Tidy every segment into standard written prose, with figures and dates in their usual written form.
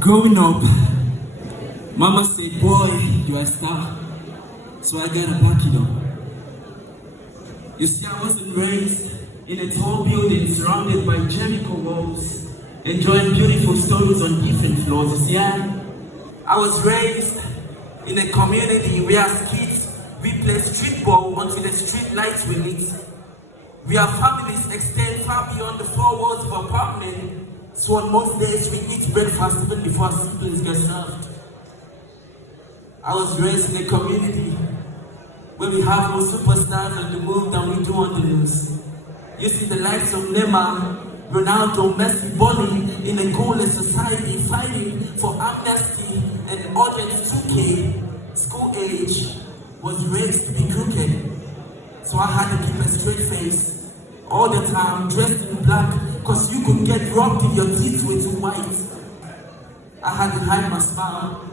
Growing up, Mama said, boy, you are a star. So I gotta back it up. You see, I wasn't raised in a tall building surrounded by Jericho walls, enjoying beautiful stories on different floors. You see, I was raised in a community where as kids, we play street ball until the street lights were lit. Where families extend far beyond the four walls of apartment. So on most days we eat breakfast even before our siblings get served. I was raised in a community where we have more superstars on the move than we do on the news. You see the likes of Neymar, Ronaldo, Messi, Bonnie in a goalless society fighting for amnesty and audience 2K, school age, was raised to be crooked. So I had to keep a straight face all the time, dressed in black, cause you could get robbed if your teeth were too white. I had to hide my smile,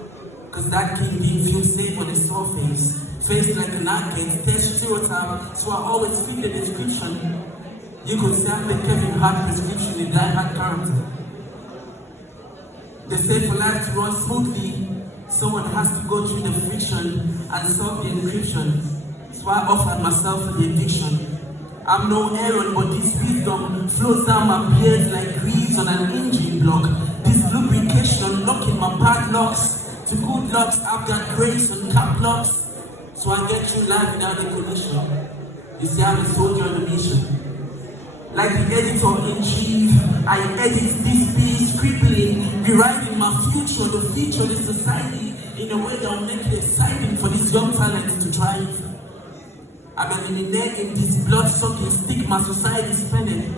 cause that king didn't feel safe on his soft face. Faced like an arcade, test stereotype, so I always fit the description. You could say I'm the Kevin Hart prescription in Die Hard character. They say for life to run smoothly, someone has to go through the friction and solve the encryption. So I offered myself for the addiction. I'm no Aaron, but this wisdom flows down my beard like grease on an engine block. This lubrication unlocking my bad locks to good locks. I've got grace and cap locks, so I get through life without a collision. You see, I'm a soldier on a mission. Like the editor-in-chief, I edit this piece, scribbling, rewriting my future, the future of the society, in a way that will make it exciting for these young talents to thrive. I'm eliminating this blood-sucking stigma society's penning,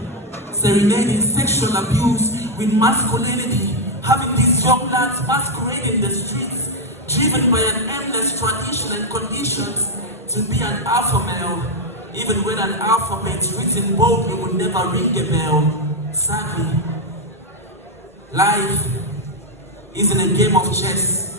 serenading sexual abuse with masculinity, having these young lads masquerading the streets, driven by an endless tradition and conditions to be an alpha male, even when an alphabet written boldly would never ring a bell. Sadly, life isn't a game of chess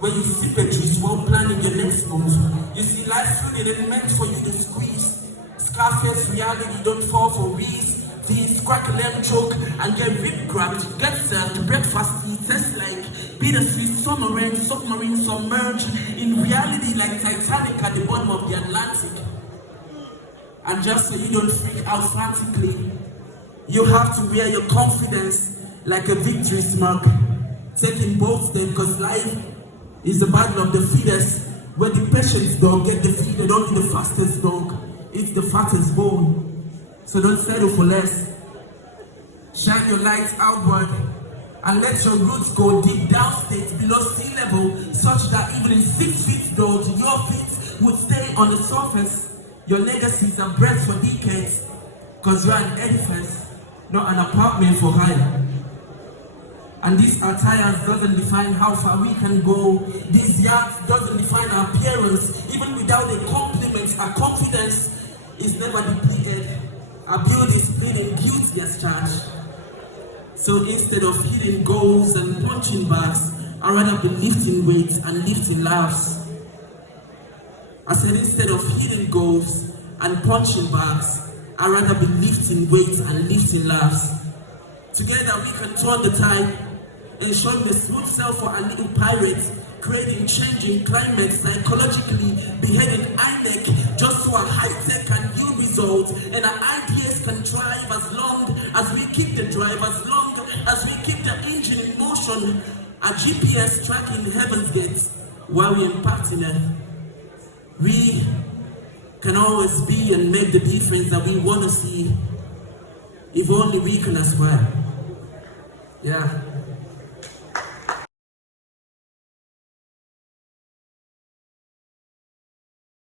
where you sip a juice while planning your next move. You see, life's really meant for you to squeeze. Scarface reality, don't fall for reeds. These crack a lamb joke and get rib grabbed. Get served breakfast tea, tastes like bittersweet summer rain, submarine submerged in reality like Titanic at the bottom of the Atlantic. And just so you don't freak out frantically, you have to wear your confidence like a victory smirk. Taking both them, cause life is the battle of the fittest, where the patient dog get defeated, only the fastest dog eats the fattest bone. So don't settle for less. Shine your lights outward and let your roots go deep down states below sea level, such that even in 6 feet though, your feet would stay on the surface. Your legacies are bred for decades, cause you're an edifice, not an apartment for hire. And this attire doesn't define how far we can go. This yacht doesn't define our appearance. Even without the compliments, our confidence is never depleted. Our build is bleeding guilty as charged. So instead of hitting goals and punching bags, I'd rather be lifting weights and lifting laughs. I said instead of hitting goals and punching bags, I'd rather be lifting weights and lifting laughs. Together we can turn the tide, ensuring the smooth sail for a little pirate, creating changing climate, psychologically beheading INEC just so our high-tech can yield results and our ideas can thrive as long as we keep the drive, as long as we keep the engine in motion, our GPS tracking heaven's gates while we impacting it. We can always be and make the difference that we want to see, if only we can as well. Yeah.